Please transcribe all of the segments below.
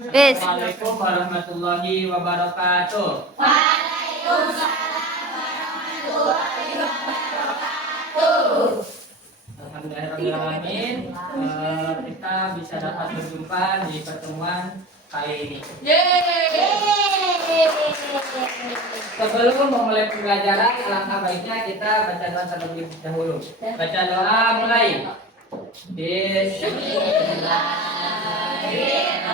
Wes. Assalamualaikum warahmatullahi wabarakatuh. Alhamdulillahirrahmanirrahim. Kita bisa dapat berjumpa di pertemuan kali ini. Sebelum memulai pembelajaran, alangkah baiknya kita baca doa terlebih dahulu. Baca doa mulai. Bismillahirrahmanirrahim.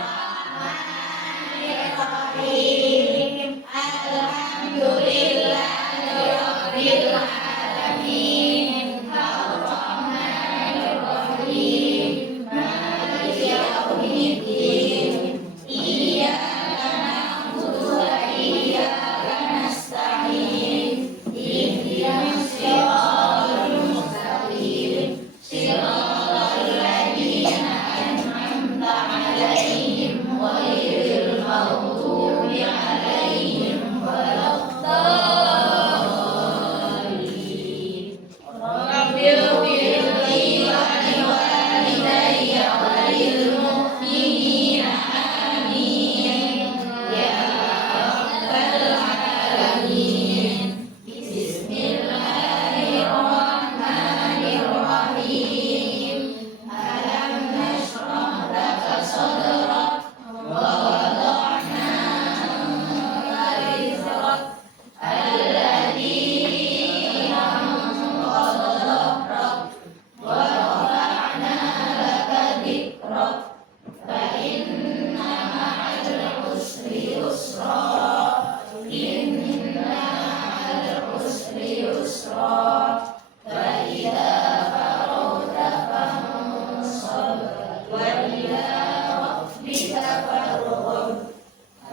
Alhamdulillahirabbil alamin. Arrahmanirrahim. Maliki yaumiddin. Iyyaka na'budu wa iyyaka nasta'in. Ihdinas siratal mustaqim. Siratal ladzina an'amta 'alaihim ghairil maghdubi 'alaihim waladdallin. Rabbil firli wa liwalidayya wa lil mu'minina amin ya rabbal alamin. Bismillahirrahmanirrahim. Alam nashrah laka sadrak wa wada'na anka wizrak alladzi anqadha dhahrak wa rafa'na laka dhikrak fa inna ma'al usri yusra inna ma'al usri yusra fa idza faragta fansab wa ila rabbika farghab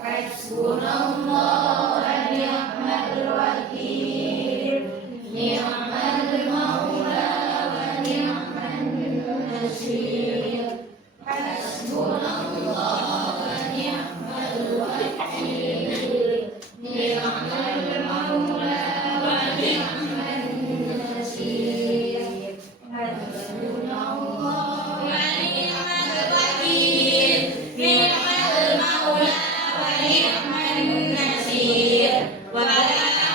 hasbunallahu wa ni'mal wakil ni'mal maula wa ni'man nasir hasbunallahu wa ni'mal wakil ni'mal maula wa ni'man nasir hasbunallahu wa ni'mal wakil ni'mal maula wa ni'man nasir wala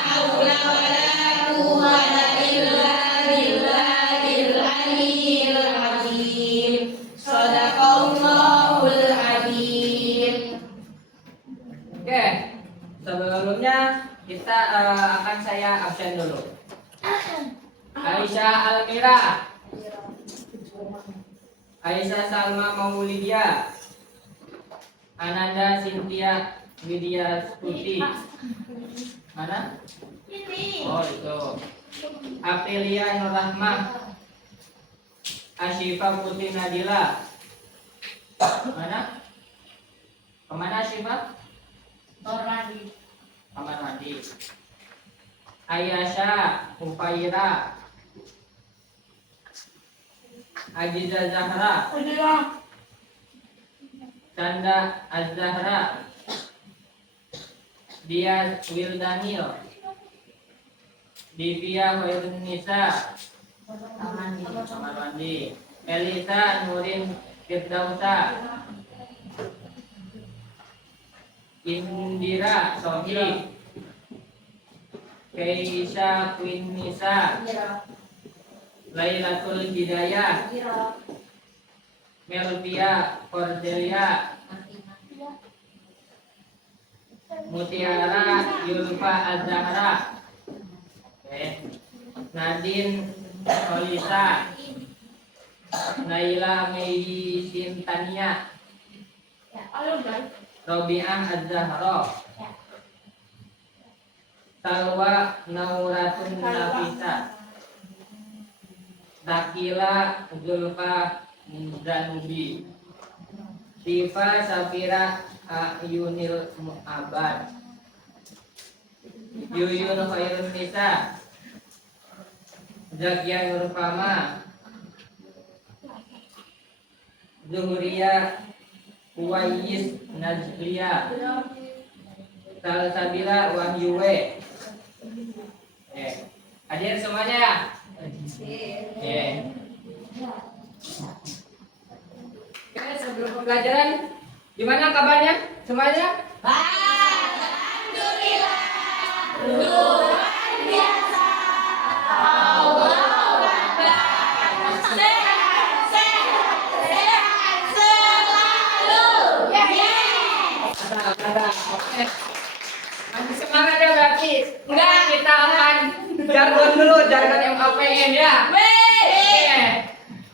haula wala quwwata illa billahil aliyyil azim. Shadaqallahul azim. Oke, sebelumnya kita akan saya absen dulu. Aisyah Almira, Aisyah Salma Maulidia, Ananda Cynthia Widya Stuti. Mana? Oh itu. Aprilia Nur Rahmah, Asyifa Putri Nadila. Mana? Kemana Asyifa? Kamar mandi. Ayasha Ufaira, Ajiza Zahra, Canda Az-Zahra, Dia Wildanil, Divya Khairun Nisa, kamar mandi. Elisa Nurin Firdausa, Indira Sohi, Keisha Queen Nisa, Lailatul Hidayah, Melvia Cordelia, Mutiara Yulfa Az-Zahra, Nadine Solisa, Naila Mei Sintania, Robiah Az-Zahra, Salwa Nauratun Nafisa, Takila Zulfa Zanubi, Sifa Safira Ayunil Mu'abad, Yuyun Khairun Nisa, Zakia Nurfama, Zuhriya Uwais Nazlia, Salsabila Wahyuwe. Hadir semuanya ya? Oke, sebelum pembelajaran Gimana kabarnya semuanya? Alhamdulillah. Luar biasa. Allahu Akbar. Sehat selalu. Ya. Oke. Masih semangat ya berarti. Enggak, kita akan jargon dulu, jargon MAPM ya. Oke.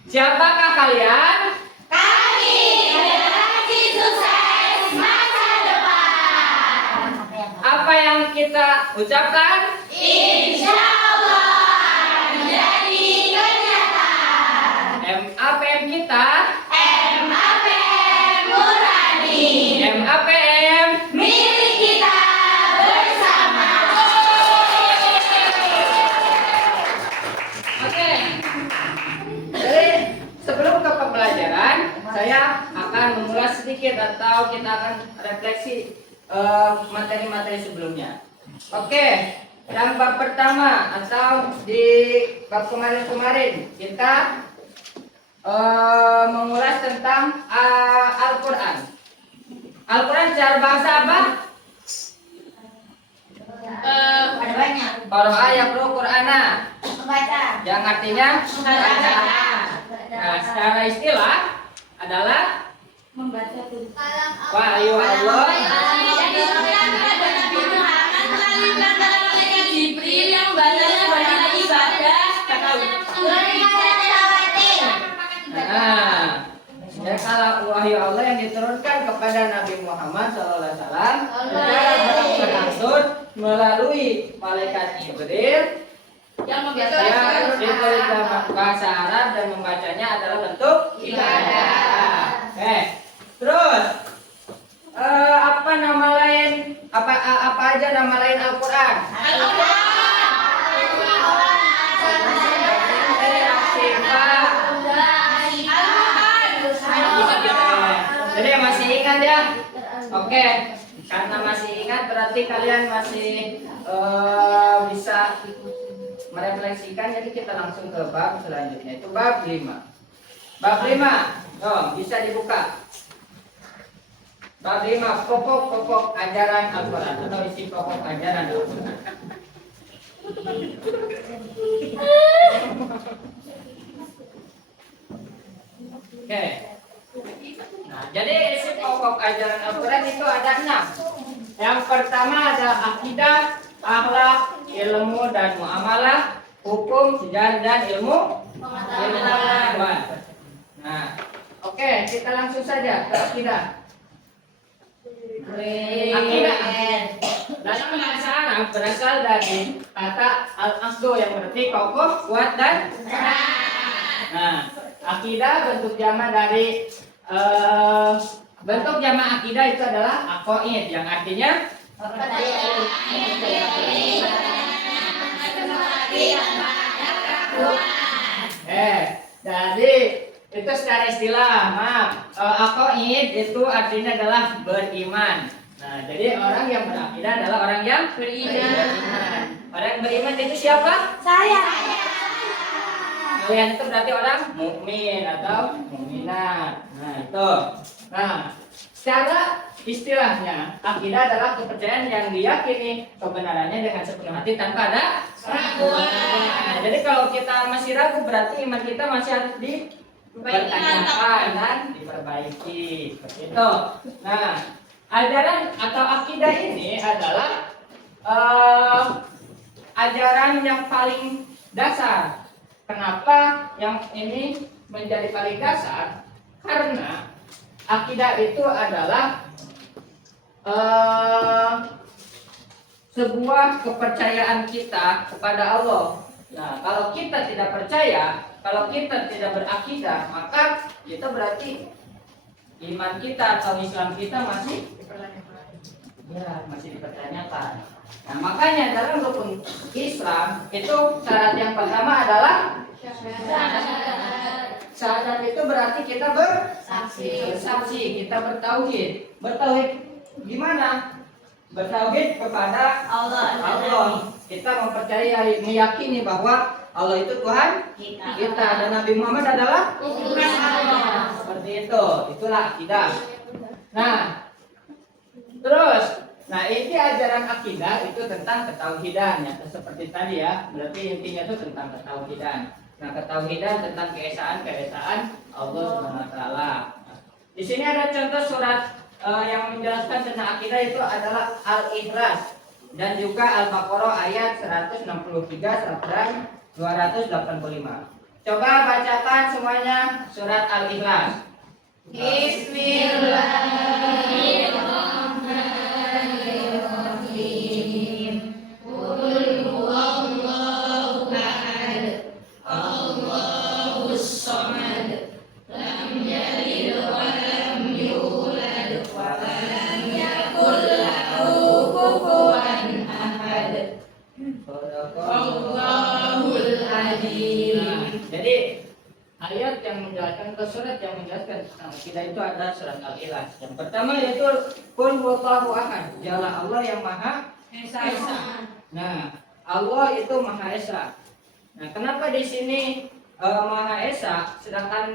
Siapakah kalian? Kami generasi sukses masa depan. Apa yang kita ucapkan? Insya Allah menjadi kenyataan. MAPM kita. MAPM Murani. MAPM. Milik kita bersama. Oke. Jadi sebelum ke pembelajaran, saya akan mengulas sedikit atau kita akan refleksi materi-materi sebelumnya. Oke, yang bab pertama atau di bab kemarin-kemarin kita mengulas tentang Al-Quran. Al-Quran secara bahasa apa? Ada banyak. Qara'a yaqra'u Qur'ana, Membaca. yang artinya Membaca. Nah, secara istilah adalah Membaca tuh. wahyu Allah. Nah, ya kalau wahyu Allah yang diturunkan kepada Nabi Muhammad SAW secara berangsur melalui malaikat Jibril Yang yang ditulis dalam bahasa Arab dan membacanya adalah bentuk ibadah. Terus apa nama lain? Apa aja nama lain Al-Quran? Jadi masih ingat ya? Oke, karena masih ingat berarti kalian masih bisa merefleksikan. Jadi kita langsung ke bab selanjutnya, itu bab 5. Bab 5, bisa dibuka. Bab 5, pokok-pokok ajaran Al-Quran atau isi pokok ajaran Al-Quran. Oke. Nah, jadi isi pokok ajaran Al-Quran itu ada 6. Yang pertama ada akidah, akhlak, ilmu dan muamalah, hukum, sejarah dan ilmu pengetahuan. Nah, oke, kita langsung saja ke akidah. Akidah dalam bahasa Arab berasal dari kata al-asdo yang berarti kokoh, kuat dan nah, akidah bentuk jamak dari bentuk jamak akidah itu adalah aqaid yang artinya jadi itu secara istilah, maaf, aqaid itu artinya adalah beriman. Nah, jadi orang yang berakidah adalah orang yang beriman. Orang yang beriman itu siapa? Saya. Kalian itu berarti orang mukmin atau mukminat. Nah, itu. Nah, secara istilahnya, akidah adalah kepercayaan yang diyakini kebenarannya dengan sepenuh hati tanpa ada keraguan. Nah, jadi kalau kita masih ragu berarti iman kita masih harus dipertanyakan dan diperbaiki. Seperti itu. Nah, ajaran atau akidah ini adalah ajaran yang paling dasar. Kenapa yang ini menjadi paling dasar? Karena akidah itu adalah sebuah kepercayaan kita kepada Allah. Nah, kalau kita tidak percaya, kalau kita tidak berakidah, maka itu berarti iman kita atau Islam kita masih dipertanyakan. Nah, makanya dalam rukun Islam itu syarat yang pertama adalah syahadat. Itu berarti kita bersaksi, kita bertauhid. Bertauhid gimana? Bertauhid kepada Allah. Kita mempercayai, meyakini bahwa Allah itu Tuhan kita dan Nabi Muhammad adalah utusan Allah. Seperti itu. Itulah akidah. Nah, terus, nah ini ajaran akidah itu tentang ketauhidan ya, seperti tadi ya. Berarti intinya itu tentang ketauhidan. Nah, ketauhidan tentang keesaan Allah Subhanahu wa taala. Di sini ada contoh surat yang menjelaskan tentang akidah itu adalah Al-Ikhlas dan juga Al-Baqarah ayat 163 dan 285. Coba bacakan semuanya surat Al-Ikhlas. Bismillahirrahmanirrahim. Qul huwallahu ahad. Allahus samad. Lam yalid wa lam yulad wa lam yakul lahu kufuwan ahad. Allahul Azim. Nah, jadi ayat yang menjelaskan atau surat yang menjelaskan tentang akidah itu ada surat Al-Ikhlas. Yang pertama yaitu Qul huwallahu ahad. Dialah Allah yang Maha Esa. Nah, Allah itu Maha Esa. Nah, kenapa di sini Maha Esa sedangkan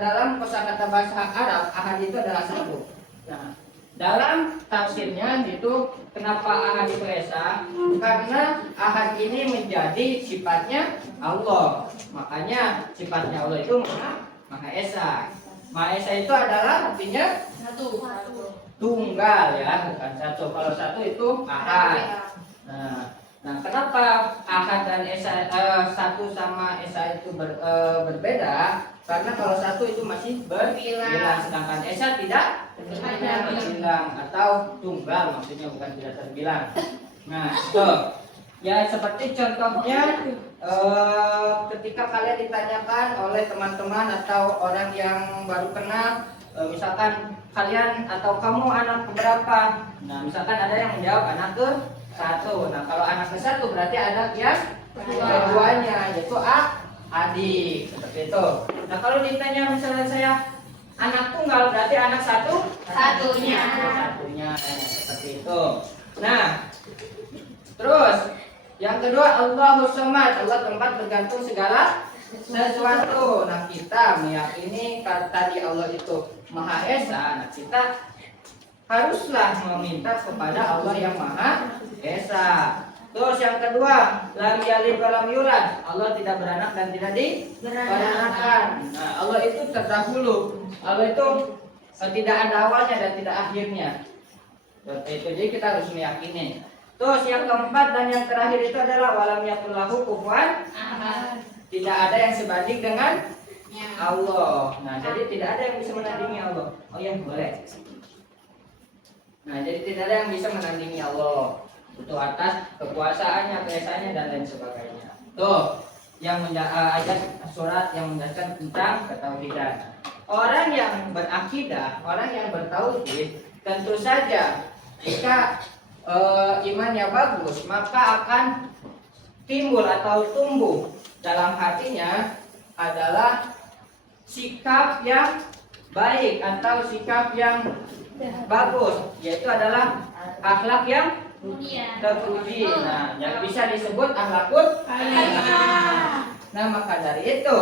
dalam kosakata bahasa Arab ahad itu adalah satu. Nah, dalam tafsirnya itu kenapa ahad itu esa? Karena ahad ini menjadi sifatnya Allah. Makanya sifatnya Allah itu Maha Esa. Maha Esa itu adalah artinya Satu. tunggal ya, bukan satu. Kalau satu itu ahad. Nah, kenapa ahad dan esa satu sama esa itu berbeda? Karena kalau satu itu masih berbilang, sedangkan esa tidak terbilang atau tunggal, maksudnya bukan tidak terbilang. Nah, itu ya seperti contohnya ketika kalian ditanyakan oleh teman-teman atau orang yang baru kenal, misalkan kalian atau kamu anak keberapa? Nah, misalkan ada yang menjawab anak ke satu. Nah, kalau anak ke satu berarti anak yang keduanya, yaitu adik, seperti itu. Nah, kalau ditanya misalnya saya anak tunggal berarti anak satunya, seperti itu. Nah, terus yang kedua Allahus Samad, Allah tempat bergantung segala sesuatu. Nah, kita meyakini tadi Allah itu Maha Esa. Nah, kita haruslah meminta kepada Allah yang Maha Esa. Terus yang kedua, lam yalid wa lam yulad. Allah tidak beranak dan tidak diberanakan. Nah, Allah itu terdahulu. Allah itu tidak ada awalnya dan tidak akhirnya. Seperti itu. Jadi kita harus meyakini. Terus yang keempat dan yang terakhir itu adalah walam yakul lahu kufuwan ahad. Tidak ada yang sebanding dengan Allah. Nah, jadi tidak ada yang bisa menandingi Allah. Oh ya, boleh. Nah, jadi tidak ada yang bisa menandingi Allah. Itu atas kekuasaannya, keesaannya dan lain sebagainya. Tuh, yang ayat surat yang menjelaskan tentang ketauhidan. Orang yang berakidah, orang yang bertauhid, tentu saja jika imannya bagus, maka akan timbul atau tumbuh dalam hatinya adalah sikap yang baik atau sikap yang bagus, yaitu adalah akhlak yang terpuji. Nah, yang bisa disebut akhlakul karimah. Nah, maka dari itu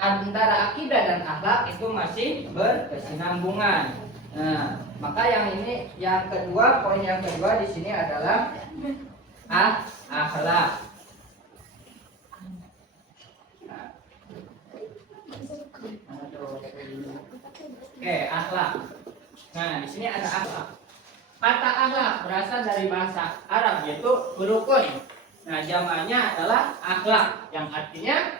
antara akidah dan akhlak itu masih berkesinambungan. Nah, maka yang ini yang kedua, poin yang kedua di sini adalah akhlak. Oke, akhlak. Nah, di sini ada akhlak. Kata akhlak berasal dari bahasa Arab yaitu rukun. Nah, jamaknya adalah akhlak yang artinya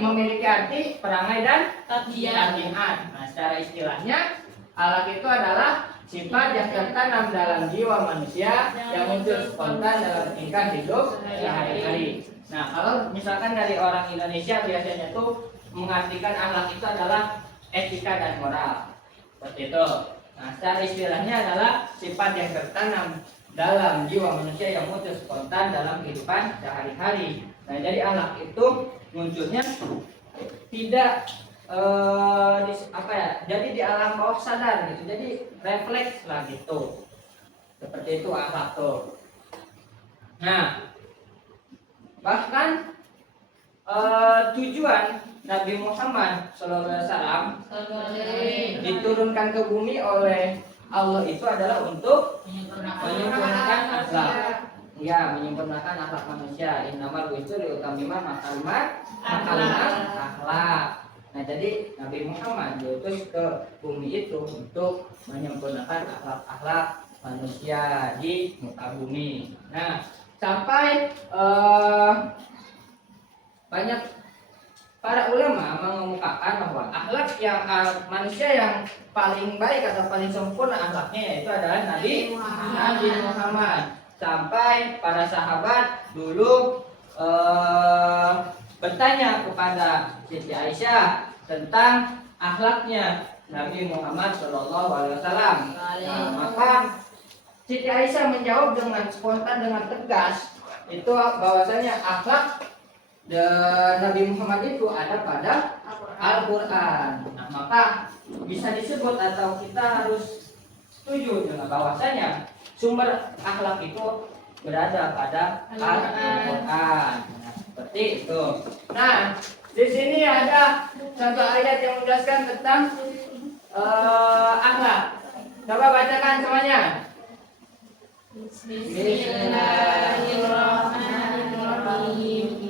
memiliki arti perangai dan tabiat. Nah, secara istilahnya akhlak itu adalah sifat yang tertanam dalam jiwa manusia yang muncul spontan dalam tingkah hidup sehari-hari. Nah, kalau misalkan dari orang Indonesia biasanya tuh mengartikan akhlak itu adalah etika dan moral. Seperti itu. Nah, secara istilahnya adalah sifat yang tertanam dalam jiwa manusia yang muncul spontan dalam kehidupan sehari-hari. Nah, jadi akhlak itu munculnya tidak jadi di alam bawah sadar gitu. Jadi refleks lah gitu. Seperti itu akhlak tuh. Nah, bahkan tujuan Nabi Muhammad SAW diturunkan ke bumi oleh Allah itu adalah untuk menyempurnakan akhlak. Ya, menyempurnakan akhlak manusia. Innamal bu'itsu liutammima makarimat akhlak. Nah, jadi Nabi Muhammad diutus ke bumi itu untuk menyempurnakan akhlak-akhlak manusia di muka bumi. Nah, sampai banyak para ulama mengemukakan bahwa akhlak yang manusia yang paling baik atau paling sempurna akhlaknya yaitu adalah Nabi Muhammad. Sampai para sahabat dulu bertanya kepada Siti Aisyah tentang akhlaknya Nabi Muhammad SAW. Nah, maka Siti Aisyah menjawab dengan spontan, dengan tegas, itu bahwasanya akhlak Nabi Muhammad itu ada pada Al-Quran. Nah, maka bisa disebut atau kita harus setuju dengan bahwasanya sumber akhlak itu berada pada Al-Quran. Nah, seperti itu. Nah, di sini ada satu ayat yang menjelaskan tentang akhlak. Coba bacakan semuanya. Bismillahirrahmanirrahim.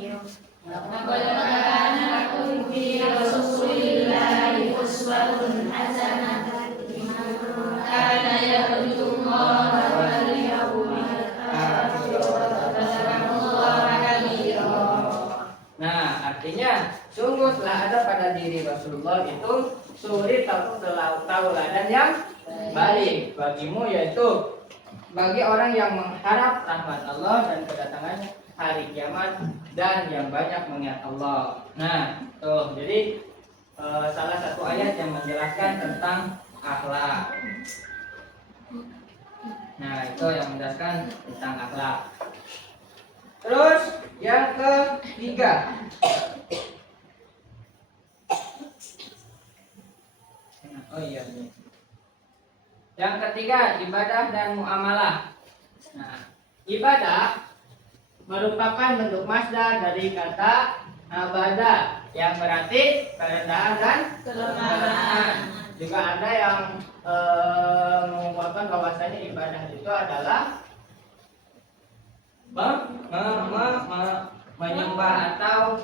Laqad kana lakum fi Rasulillahi uswatun hasanah liman kana yarjullaha wal yawmal akhir wa dzakarallaha katsiran. Nah, artinya sungguh telah ada pada diri Rasulullah itu suri tauladan yang baik bagimu, yaitu bagi orang yang mengharap rahmat Allah dan kedatangan hari kiamat dan yang banyak mengingat Allah. Nah, tuh jadi salah satu ayat yang menjelaskan tentang akhlak. Nah, itu yang menjelaskan tentang akhlak. Terus yang ketiga, oh iya, yang ketiga ibadah dan muamalah. Nah, ibadah merupakan bentuk masdar dari kata abada yang berarti kerendahan dan kelemah. Juga ada yang mengumpulkan bahwasanya ibadah itu adalah menyembah atau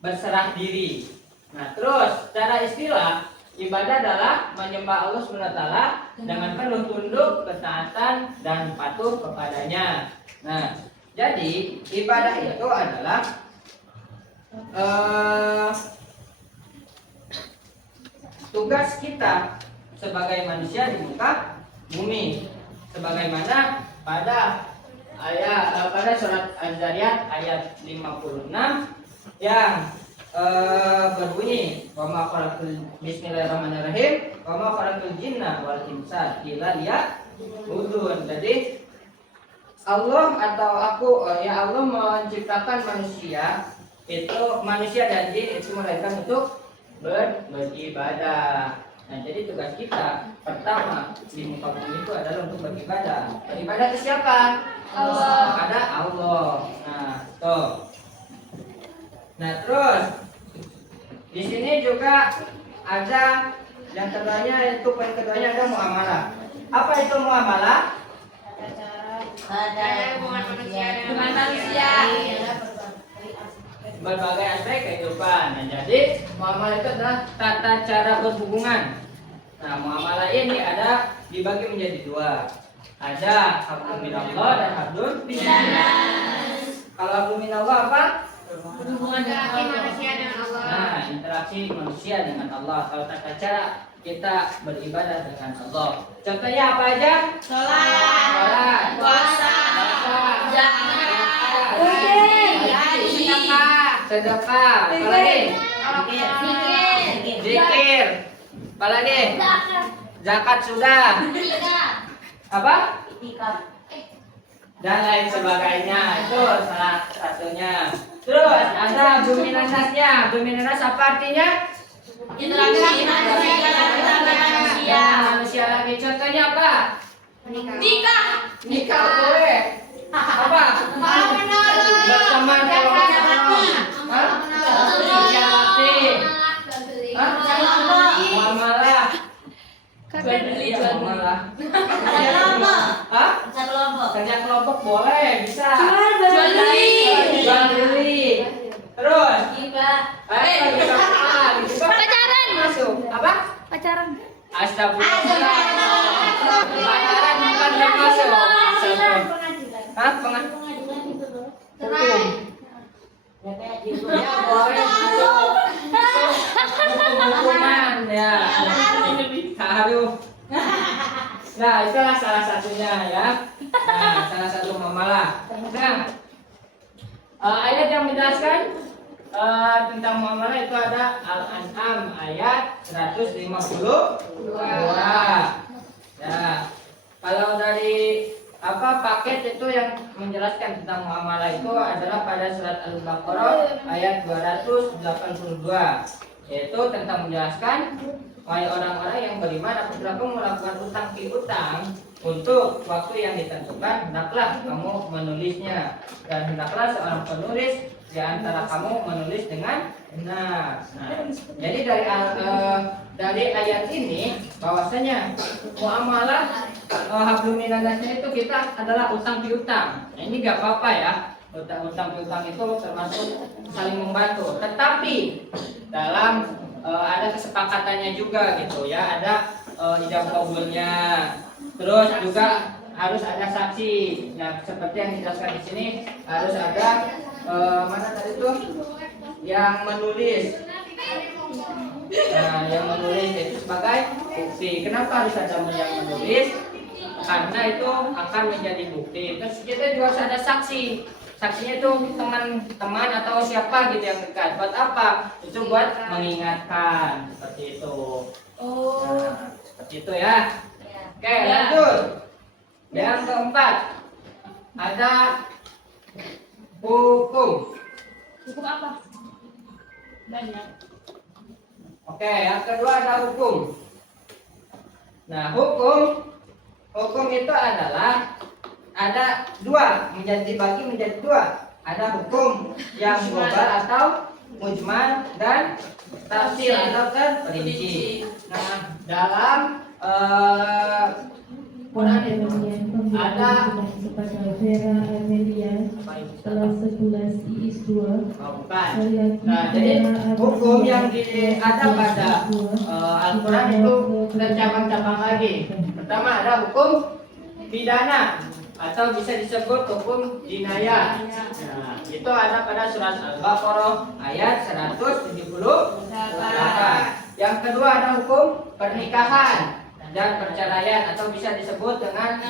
berserah diri. Nah, terus secara istilah ibadah adalah menyembah Allah SWT dengan penuh tunduk, ketaatan dan patuh kepadanya. Nah, jadi ibadah itu adalah tugas kita sebagai manusia di muka bumi, sebagaimana pada pada surat Az-Zariyat ayat 56 yang berbunyi Bismillahirrahmanirrahim wa ma khalaqtul jinna wal insa illa liya'budun. Jadi Allah atau Allah menciptakan manusia dan jin itu melainkan untuk beribadah. Nah, jadi tugas kita pertama di muka bumi itu adalah untuk beribadah. Beribadah ke siapa? Allah. Kepada Allah. Nah, tuh. Nah, terus di sini juga ada yang keduanya, yaitu poin keduanya ada muamalah. Apa itu muamalah? Hubungan manusia. Berbagai aspek kehidupan. Nah, jadi muamalah itu adalah tata cara berhubungan. Nah, muamalah ini ada dibagi menjadi dua. Ada hablum minallah dan hablum minannas. Kalau hablum minallah apa? Hubungan interaksi manusia dengan Allah. Nah, interaksi manusia dengan Allah. Kalau tata cara kita beribadah dengan Allah. Contohnya apa aja? Sholat, Puasa, zakat, haji, sedekah, apalagi? Zikir, apalagi? Zakat sudah. Apa? Dan lain sebagainya. Itu salah satunya. Terus ada dominanasnya. Dominanas apa artinya? interaksi manusia. Manusia lagi. Contohnya apa? Nikah. Nikah boleh. Apa? Menolong. Berteman kalau Hah? lah. Kerja kelompok. Hah? Kerja kelompok. Kerja kelompok boleh, bisa. Jual beli. Jual beli. Terus, Gila. pacaran masuk. Apa? Pacaran. Astagfirullah. Pacaran bukan termasuk. Hah? Pengadilan itu loh. Hukum. Ya kayak gitu. Ya boleh masuk. Hukuman ya. Haruh. Nah, itulah salah satunya ya. Nah, salah satu muamalah. Nah, ayat yang menjelaskan tentang muamalah itu ada Al-An'am ayat 152. Ya. Kalau dari paket itu yang menjelaskan tentang muamalah itu adalah pada surat Al-Baqarah ayat 282, yaitu tentang menjelaskan wahai orang-orang yang beriman, apabila kamu melakukan utang piutang untuk waktu yang ditentukan, hendaklah kamu menulisnya, dan hendaklah seorang penulis di antara kamu menulis dengan benar. Nah, jadi dari ayat ini bahwasanya muamalah hablum minannasnya itu kita adalah utang piutang. Nah, ini gak apa-apa ya. Utang piutang itu termasuk saling membantu. Tetapi dalam ada kesepakatannya juga gitu ya. Ada ijab kabulnya. Terus juga harus ada saksi. Nah, seperti yang dijelaskan di sini harus ada mana tadi itu yang menulis. Nah, yang menulis itu sebagai bukti. Kenapa harus ada yang menulis? Karena itu akan menjadi bukti. Terus kita juga harus ada saksi. Saksinya itu teman-teman atau siapa gitu yang dekat. Buat apa? Itu buat mengingatkan. Seperti itu. Nah, seperti itu ya. Oke, lanjut. Yang keempat, ada hukum. Hukum apa? Banyak. Oke, yang kedua ada hukum. Nah, hukum itu adalah ada dua, dibagi menjadi dua. Ada hukum yang global atau mujmal dan tafsir atau terperinci. Nah, dalam Quran itu ada kepada Vera Amelia kelas 11 IIS 2. bukan. Nah, jadi hukum yang ada pada Al-Quran itu bercabang-cabang lagi. Pertama ada hukum pidana atau bisa disebut hukum jinayah. Nah, itu ada pada surat Al-Baqarah ayat 178. Yang kedua ada hukum pernikahan dan perceraian atau bisa disebut dengan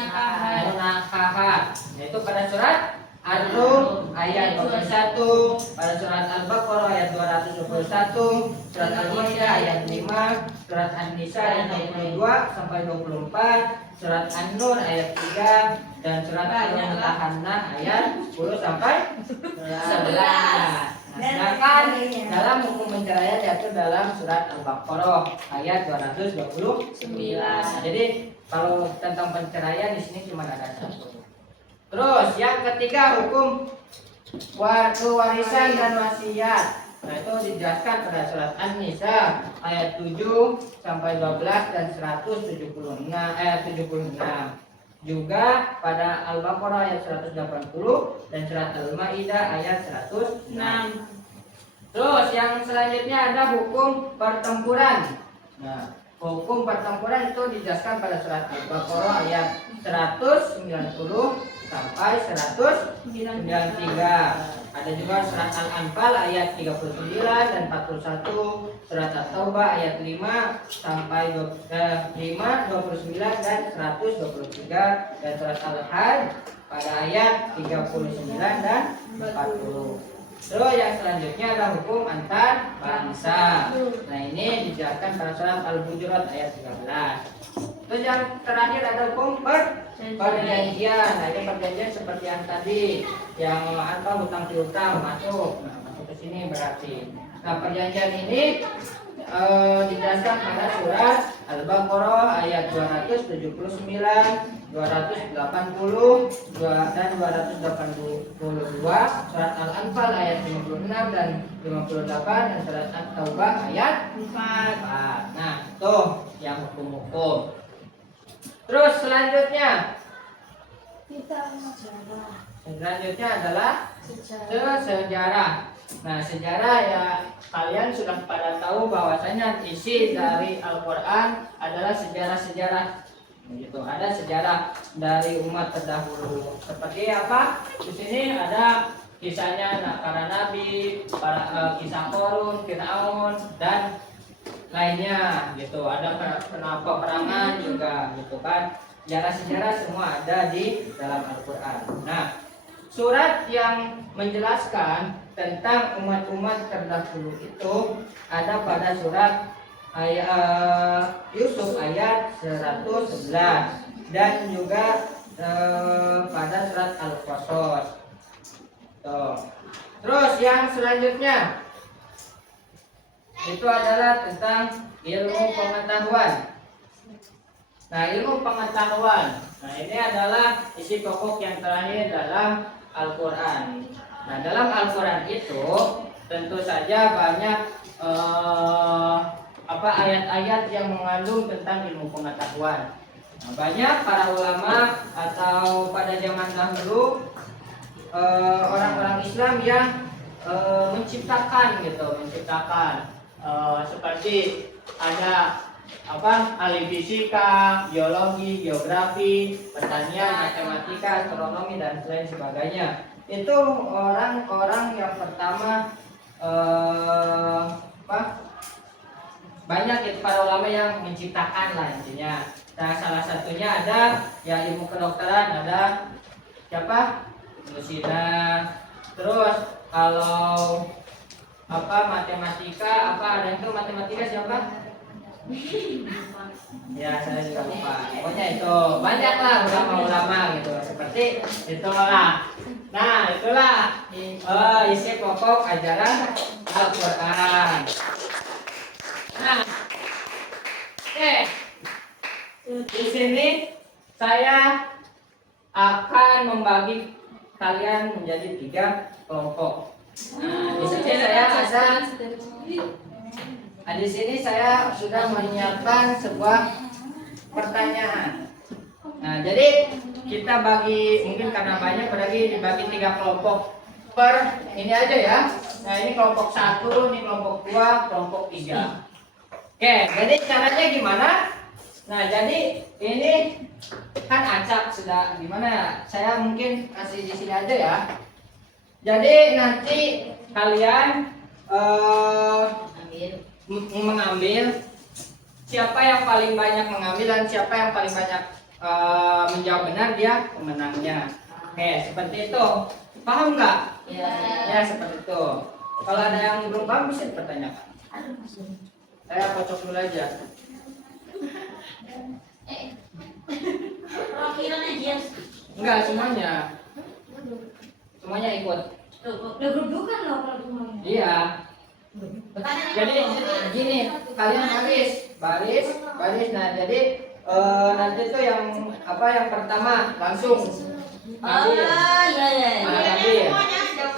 munakahat. Yaitu pada surat Ar-Rum ayat 21, pada surat Al-Baqarah ayat 221, surat Al-Maidah ayat 5, surat An-Nisa ayat 22 sampai 24, surat An-Nur ayat 3, dan surat Al-Mumtahanah ayat 10 sampai 11. Sedangkan dalam hukum perceraian yaitu dalam surat Al-Baqarah ayat 229. Jadi kalau tentang perceraian di sini cuma ada satu. Terus yang ketiga hukum warisan dan wasiat. Nah, itu dijelaskan pada surat An-Nisa ayat 7 sampai 12 dan 176 ayat 76. Juga pada Al-Baqarah ayat 180 dan surat Al-Maidah ayat 106. Terus yang selanjutnya ada hukum pertempuran. Nah, hukum pertempuran itu dijelaskan pada surat Al-Baqarah ayat 190 sampai 193. Ada juga surat Al-Anfal ayat 39 dan 41, surat At-Taubah ayat 5 sampai 5, 29 dan 123, dan surat Al-Hajj pada ayat 39 dan 40. Terus yang selanjutnya ada hukum antar bangsa. Nah, ini dijelaskan pada surat Al-Hujurat ayat 13. Terus yang terakhir ada hukum perjanjian. Nah, ini perjanjian seperti yang tadi, yang hutang piutang masuk. Nah, masuk ke sini berarti. Nah, perjanjian ini dijelaskan pada surat Al-Baqarah ayat 279, 280 dan 282, surat Al-Anfal ayat 56 dan 58, dan surat At-Taubah ayat 4. Nah, tuh yang hukum-hukum. Terus selanjutnya Kita sejarah. Selanjutnya adalah sejarah. Nah, sejarah ya kalian sudah pada tahu bahwasanya isi dari Al-Qur'an adalah sejarah-sejarah. Begitu, ada sejarah dari umat terdahulu. Seperti apa? Di sini ada kisahnya para nabi, kisah Qarun, Firaun dan lainnya gitu. Ada peperangan juga gitu kan. Sejarah-sejarah semua ada di dalam Al-Qur'an. Nah, surat yang menjelaskan tentang umat-umat terdahulu itu ada pada surat Yusuf ayat 111 dan juga pada surat Al-Qasas. Terus yang selanjutnya itu adalah tentang ilmu pengetahuan. Nah, ilmu pengetahuan. Nah, ini adalah isi pokok yang terakhir dalam Al-Qur'an. Nah, dalam Al-Qur'an itu tentu saja banyak ayat-ayat yang mengandung tentang ilmu pengetahuan. Nah, banyak para ulama atau pada zaman dahulu orang-orang Islam yang menciptakan seperti ada ahli fisika, biologi, geografi, pertanian, matematika, astronomi dan lain sebagainya. Itu orang-orang yang pertama banyak itu para ulama yang menciptakan lah intinya. Nah, salah satunya ada ya ilmu kedokteran, ada siapa? Lucina. Terus kalau matematika ada itu matematika siapa? Ya, saya juga lupa. Pokoknya itu banyak lah ulama-ulama gitu. Seperti itulah. Nah, itulah isi pokok ajaran Al-Qur'an. Nah, oke. Di sini saya akan membagi kalian menjadi 3 kelompok. Nah, di sini di sini saya sudah menyiapkan sebuah pertanyaan. Nah, jadi kita bagi, mungkin karena banyak dibagi 3 kelompok per ini aja ya. Nah, ini kelompok 1, ini kelompok 2, kelompok 3. Oke, jadi caranya gimana? Nah, jadi ini kan acak sudah gimana ya? Saya mungkin kasih di sini aja ya. Jadi nanti kalian mengambil siapa yang paling banyak mengambil dan siapa yang paling banyak menjawab benar, dia pemenangnya. Oke, seperti itu. Paham nggak? Ya, seperti itu. Kalau ada yang belum paham bisa dipertanyakan. Saya kocok dulu aja. Enggak, semuanya ikut. Grup-grupan loh kalau semuanya. Iya. Jadi gini, kalian baris. Nah, jadi nanti tuh yang pertama langsung ambil. Ambil.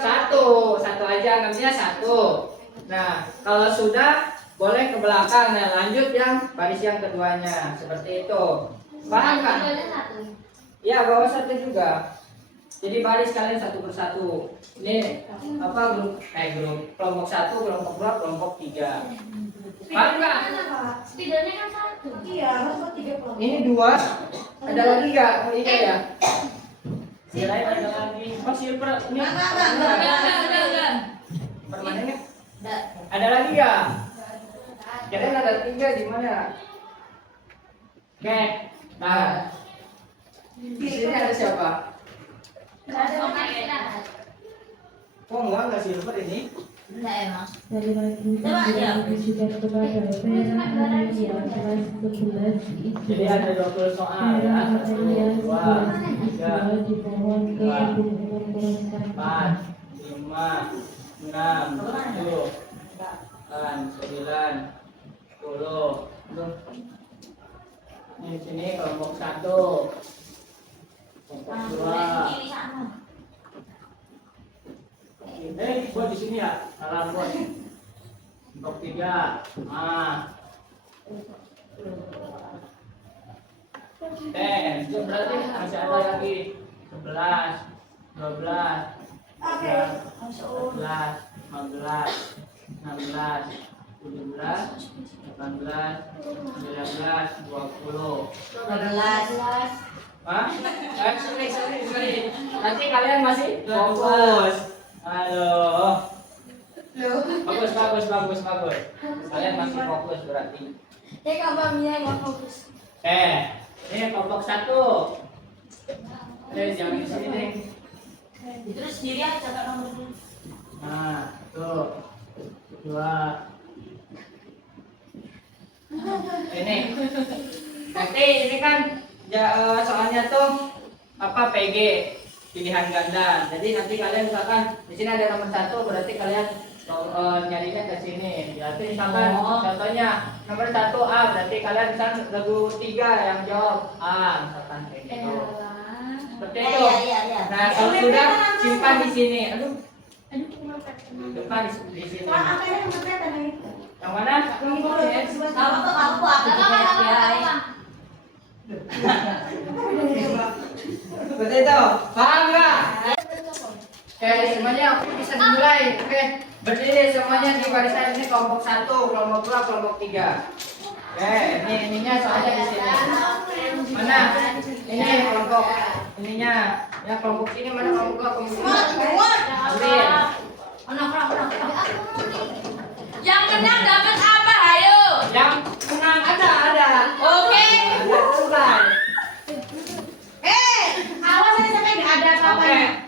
Satu aja ngambilnya 1. Nah, kalau sudah boleh ke belakang. Nah, lanjut yang baris yang keduanya seperti itu. Paham kan? Ya, bawa 1 juga. Jadi baris kalian 1 persatu. Ini grup kelompok 1, kelompok 2, kelompok 3. Paham nggak? Setidaknya kan 1. Iya, harus 3 kelompok. Ini 2. Ada lagi nggak? Iya ya. Selain ada lagi. Oh, silver. Ini. Enggak. Permanennya? Ada lagi nggak? Kalian ada 3 di mana? Oke. Nah, di sini ada siapa? Kok enggak silver ini? Enggak emang. Sekali lagi saya ditujukan kepada Vera Amelia kelas 11 diisi Jadi ada 20 soal Vera ya. Amelia 1, 2, 3, dimohon ke gedung umum Polrestabes 4, 5, 6, 7, 8, 9, 10. Ini sini kelompok 1, kelompok 2. Buat di sini ya, salam buat. Kelompok 3. Itu berarti masih ada lagi 11, 12, 13, 14, 15, 16, 17, 18, 19, 20. 12. Hah? Sorry. Nanti kalian masih fokus. Halo. Bagus. Kalian masih fokus berarti. Ini kelompok 1. Jangan di sini, Neng. Terus sendiri aja Kak nomor. Nah, tuh. 2. Ini. Nanti ini kan soalnya tuh apa PG pilihan ganda. Jadi nanti kalian misalkan di sini ada nomor 1 berarti kalian nyarinya ke sini. Berarti misalkan contohnya nomor 1A berarti kalian misalkan lagu 3 yang jawab A misalkan kayak gitu. Seperti itu. Iya. Nah, kalau sudah simpan di sini. Aduh. Simpan di sini. Yang mana? Seperti itu. Paham nggak? Oke, semuanya bisa dimulai. Oke, berdiri semuanya di barisan ini kelompok 1, kelompok 2, kelompok 3. Oke, ininya soalnya di sini. Mana? Ini kelompok ininya. Ya kelompok sini mana kelompok 2, kelompok 3. Ambil. Yang menang dapat apa? Ayo. Yang menang ada. Oke. Ada selesai. Awas ini sampai nggak ada Oke. apa-apanya.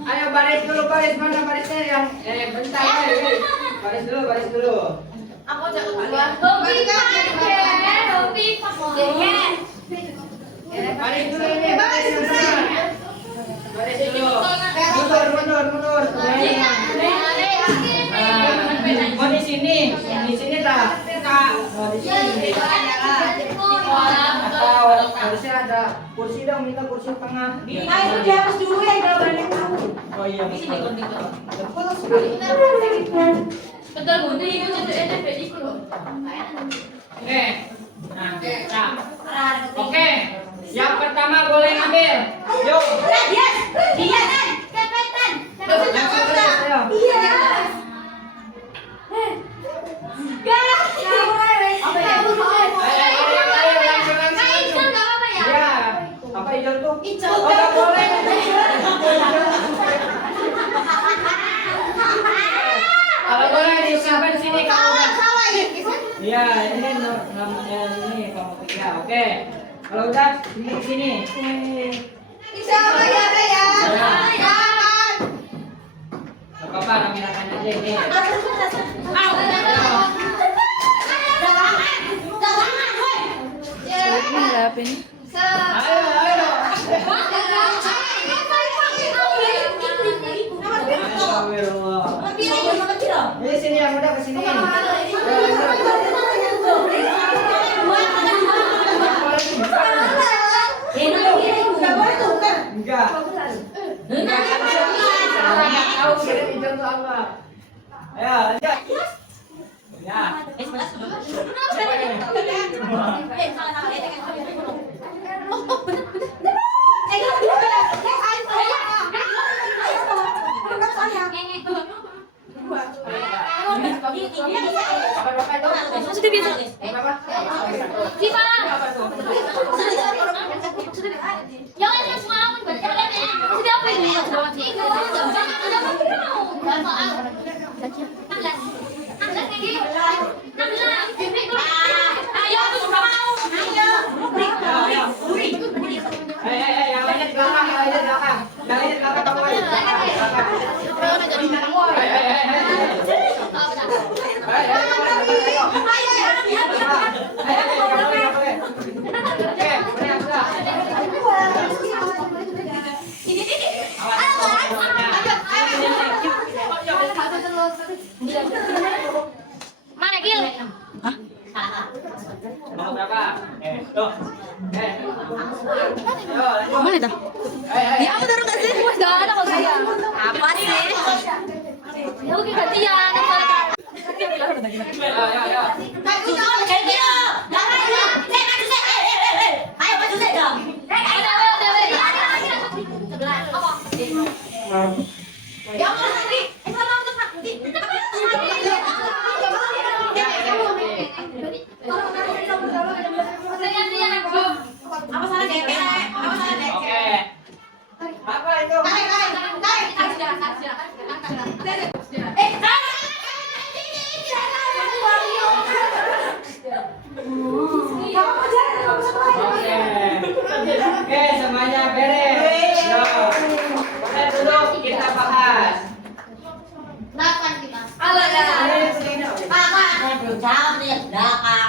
Ayo baris dulu, mana barisnya yang bentar. Baris dulu. Aku jago dua. Hobi kan? Hobi kamu. Baris dulu ini, baris dulu. Mundur. Mau di sini tak? Mau di sini. Atau harusnya ada kursi dong, minta kursi tengah. Ayo di atas dulu ya, enggak boleh tahu. Oh iya, betul. Betul bunda itu jadi itu loh. Oke. Nah. Oke. Yang pertama boleh ambil. Yuk. Dia kan, kepetan. Yang sebelah, ayo. Iya. Iya. Apa hijau tuh? Oh, nggak boleh. Kalau boleh disimpan sini kalau udah. Iya, ini namanya ini kamu tiga. Oke. Kalau udah di sini. Gak apa-apa, ramean aja ini. Ayo. Astagfirullah. Ini sini yang udah ke sini. Enggak. Tahu kirim hijau tuh apa? Ayo, lanjut. Ya. Sudah bisa. Siapa? Jangan yang semua sudah apa ini? Ayo, Yang lainnya di belakang. Mana Gil? Mau berapa? Tuh. Mana dah? Ya apa taruh kasih? Gak ada kalau saya. Apa sih? Ya oke gantian. Ayo. Cakap dia belakang.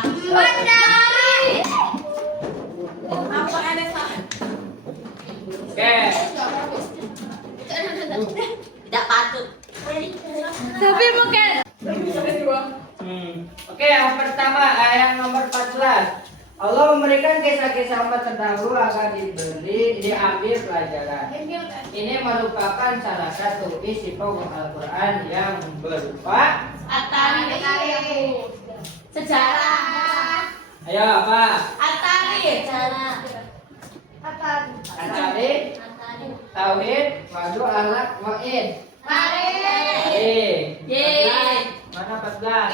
Apa ada salah? Oke. Tidak patut. Tapi mungkin. Oke, yang pertama ayat nomor 14. Allah memberikan kisah-kisah umat terdahulu agar diambil pelajaran. Ini merupakan salah satu isi pokok Al-Quran yang berupa Sejarah. ayo apa? Atari. Atari, tauhid, wadu, akhlak, waid. Mari. Mana 14?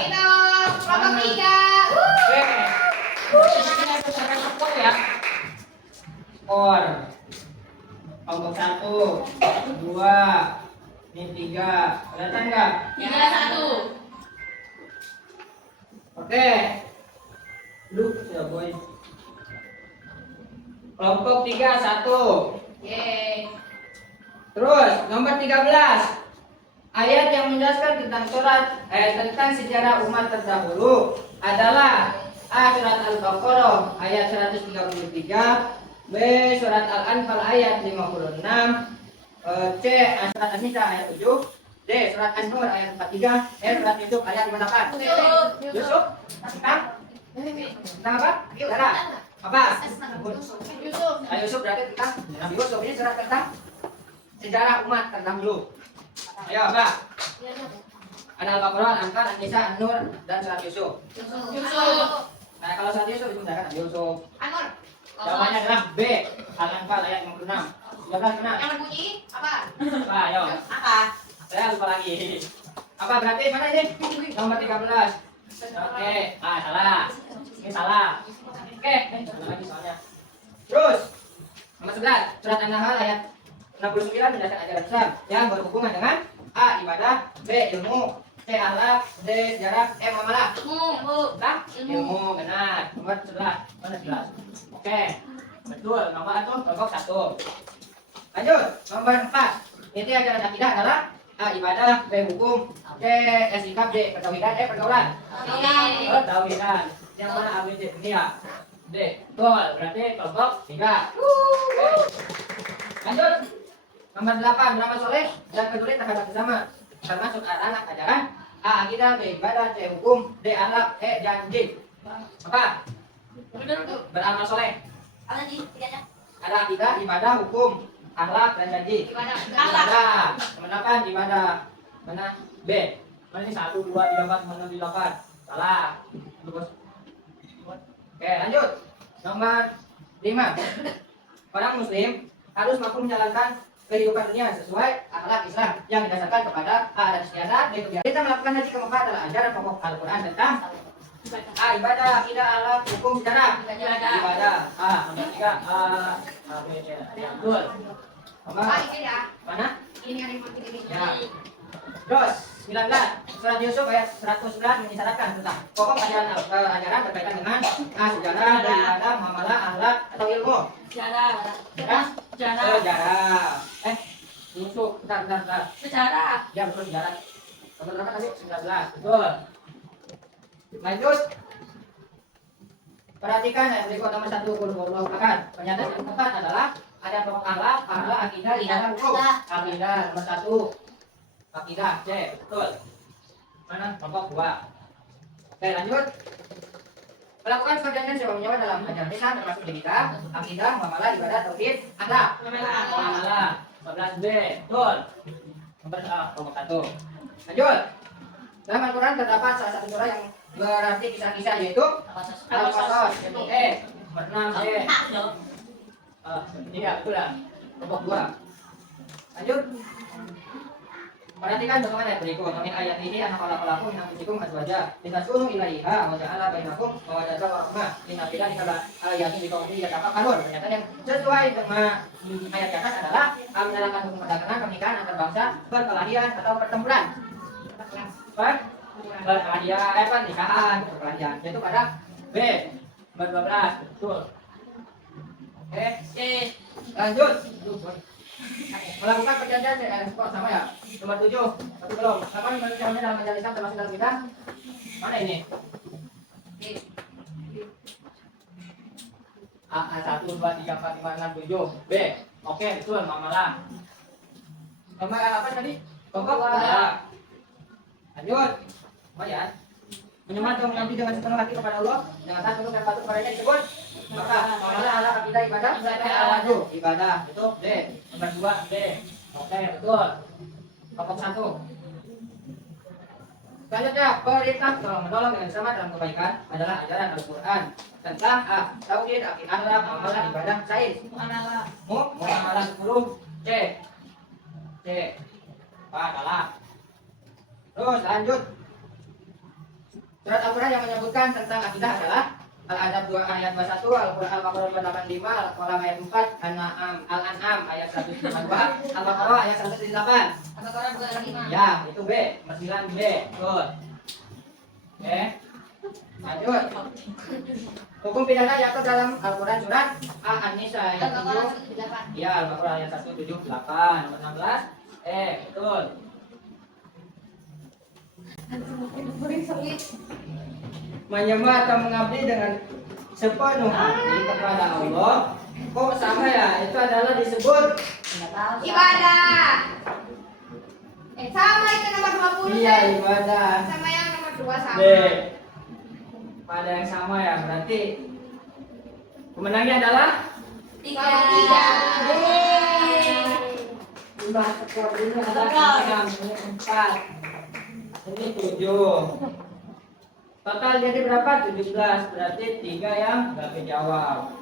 Kelompok 3. Oke. Kita berdasarkan kelompok ya. Or. Kelompok 1, 2, ini 3. Kelihatan nggak? 3-1. Oke. Lu ya boy. Kelompok 3, 1. Terus nomor 13. Ayat yang menjelaskan tentang tentang sejarah umat terdahulu adalah A. Surat Al-Baqarah ayat 133, B. Surat Al-Anfal ayat 56, C. Surat An-Nisa ayat 7, D. Surat An-Nur ayat 43, E. Surat Yusuf ayat 58. Yusuf? Tentang? Tentang apa? Sejarah. Apa? Yusuf berarti tentang Nabi Yusuf. Ini surat tentang sejarah umat terdahulu. Ayo apa? Ada Al-Baqarah, Al-Anfal, An-Nisa, An-Nur, dan surat Yusuf. Nah, kalau surat Yusuf digunakan Nabi Yusuf. Jawabannya adalah B. Al-Anfal ayat 56. 11 benar. Apa? Ayo. Apa? Saya lupa lagi. Apa berarti mana ini? Nomor 13. Oke. Ah, salah. Ini salah. Oke, salah lagi soalnya. Terus nomor 11, surat An-Nahl ayat 69 menjelaskan ajaran Islam yang berhubungan dengan A. Ibadah, B. Ilmu, C. Akhlak, D. Sejarah, E. Muamalah. Nah, ilmu benar. Nomor 11. Mana 11? Oke. Betul. Nomor itu kelompok 1. Lanjut. Nomor 4. Inti ajaran akidah adalah A. Ibadah, B. Hukum, C. Sikap, D. Pertauhidan, E. Pergaulan. Pertauhidan. Yang mana A, B, C? Ini ya. D. Betul. Berarti kelompok 3. Oke. Lanjut. Nomor 8, beramal soleh dan peduli terhadap sesama, termasuk anak ajaran A. Akidah, B. Ibadah, C. Hukum, D. Akhlak, E. Janji. Apa? Beramal soleh. Ada akidah, ibadah, hukum, akhlak, dan janji. Ibadah. Nomor 8, ibadah. Mana? B. Mana ini 1, 2, 3, 4, 5, 6, 7, 8. Salah. Oke, lanjut. Nomor 5. Orang muslim harus mampu menjalankan kehidupan dunia sesuai akhlak Islam yang didasarkan kepada A. Adat istiadat, B. Kebiasaan. Kita melakukan haji ke Mekah adalah ajaran pokok Al-Quran tentang A. Ibadah, akidah, akhlak, hukum, sejarah. Ibadah. A. Nomor 3. A, B, C. Betul. Nomor mana? Ya. Terus 19. Surat Yusuf ayat 111 mengisyaratkan tentang pokok ajaran berkaitan dengan A. Sejarah, B. Ibadah, muamalah, akhlak, atau ilmu. Sejarah. Yusuf, bentar. Sejarah. Ya, betul sejarah. Nomor berapa tadi? 19. Betul. Lanjut. Perhatikan yang berikut nomor 1 Allah akan. Pernyataan yang keempat adalah ada pokok akhlak, akidah, ibadah, hukum. Akidah nomor 1. Akidah, C. Betul. Mana? Kelompok 2. Oke, lanjut. Melakukan perjanjian sewa menyewa dalam ajaran Islam termasuk nikah, akidah, muamalah, ibadah, tauhid, akhlak. Muamalah. 14B. Betul. Nomor kelompok 1. Lanjut. Dalam Al-Quran terdapat salah satu surah yang berarti kisah-kisah yaitu Al-Qasas. Nomor 6C. Iya, betul lah. Kelompok 2. Lanjut. Perhatikan bagaimana berikut. Min ayat ini anak pelaku min anfusikum azwaja litasunu ilaiha wa ja'ala bainakum mawaddatan wa rahmah. Inna fi dzalika ayatin liqaumin yatafakkarun. Pernyataan yang sesuai dengan ayat atas adalah menerangkan hukum perdagangan pernikahan antar bangsa, perkelahian atau pertempuran. Perkelahian, pernikahan, perkelahian. Yaitu pada B. Nomor 12. Betul. Oke. Lanjut. Melakukan perjanjian kok sama ya? Nomor 7. Tapi belum. Kapan perjanjian dalam majelis Islam termasuk dalam kita? Mana ini? A 1 2 3 4 5 6 7. B. Oke, betul Mamalah. Nomor apa tadi? Pokok ya. Lanjut. Oh ya. Menyemat kaum mengabdi dengan sepenuh hati kepada Allah, dengan taat tunduk dan patuh kepadanya disebut. Maka Mamalah ala akidah ibadah, ala ibadah. Itu D. Nomor 2 D. Oke, betul. Pokok 1. Selanjutnya, perintah tolong menolong dengan sama dalam kebaikan adalah ajaran Al-Quran tentang A. Tauhid, akidah, amalan, ibadah, sains. Muamalah 10. C. Adalah. Terus lanjut. Surat Al-Quran yang menyebutkan tentang akidah adalah Al-Adab 2 ayat 21, Al-Quran Al-Baqarah 85, Al-Qalam ayat 4, Al-An'am ayat 152, Al-Baqarah ayat 178. Al-Baqarah 25. Ya, itu B. 9 B. Good. Oke. Lanjut. Hukum pidana diatur dalam Al-Quran surat An-Nisa ayat 7. Ya, Al-Baqarah ayat 178. Nomor 16. Betul. Menyembah atau mengabdi dengan sepenuh hati kepada Allah. Kok sama ya? Itu adalah disebut Ibadah. Sama itu nomor 20. iya ibadah. Sama yang nomor 2 sama. B. Pada yang sama ya, berarti pemenangnya adalah 33. jumlah skor ini adalah 6, ini 4, ini 7. Total jadi berapa? 17. Berarti 3 yang nggak kejawab.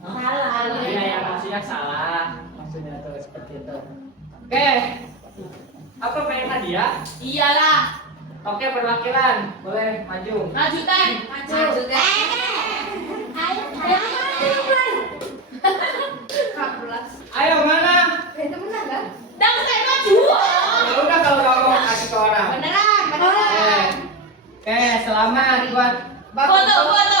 Salah. Iya yang maksudnya salah. Maksudnya tuh seperti itu. Oke. Apa pengen hadiah? Iyalah. Oke, perwakilan boleh maju. Maju teh. Maju. Ayo mana? Itu benar kan? Dan saya maju. Ya udah kalau kamu mau kasih ke orang. Beneran, beneran. Oke, selamat buat Foto. Foto.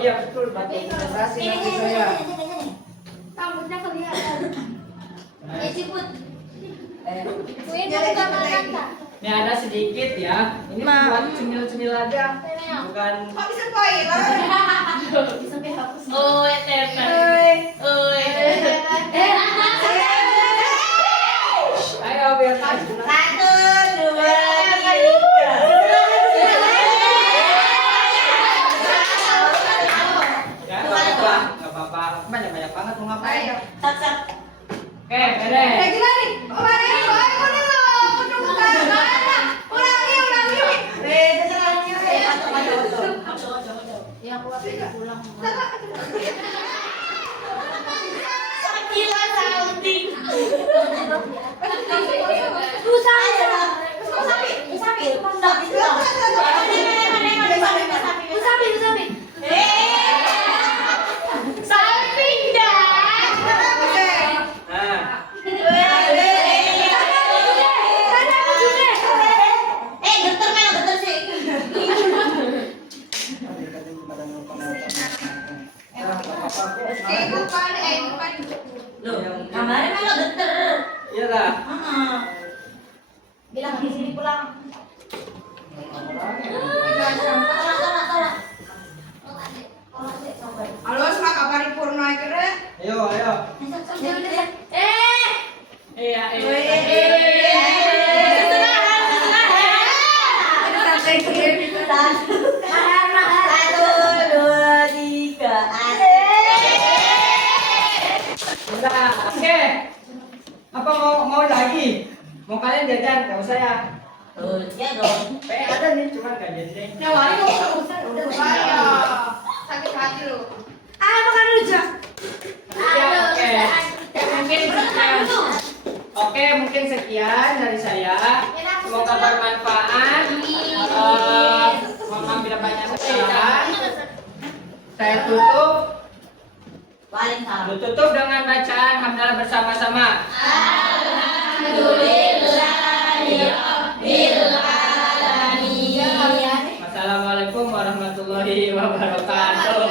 Iya betul. Terima kasih nanti saya. Rambutnya kelihatan. Siput. Ini ada sedikit ya. Ini buat cemil-cemil aja. Bukan. Kok bisa spoiler? Sampai hapus. Ayo biar kasih. 1, 2, 3. Ya, nggak apa-apa. Banyak banget mau ngapain? Ayo. Oke, beres. Gimana nih? Kemarin ini baik kok nih lo. Udah bukan mana? Ulangi. Yang kuat pulang. Gila sounding. Kemarin malah geter. Iya lah. Bilang di sini pulang. Halo, semak kabar purna kira. Ayo. Iya. Udah, oke. Apa mau lagi? Mau kalian jajan? Gak usah ya. Ya dong. Ada nih, cuman gak jadi deh. Nyawari kok usah. Ayo. Sakit hati lu. Ayo makan dulu, Jak. Ya, oke. Mungkin sekian dari saya. Semoga bermanfaat. Mohon maaf bila banyak kesalahan. Saya tutup. Tutup dengan bacaan hamdalah bersama-sama. Assalamualaikum warahmatullahi wabarakatuh.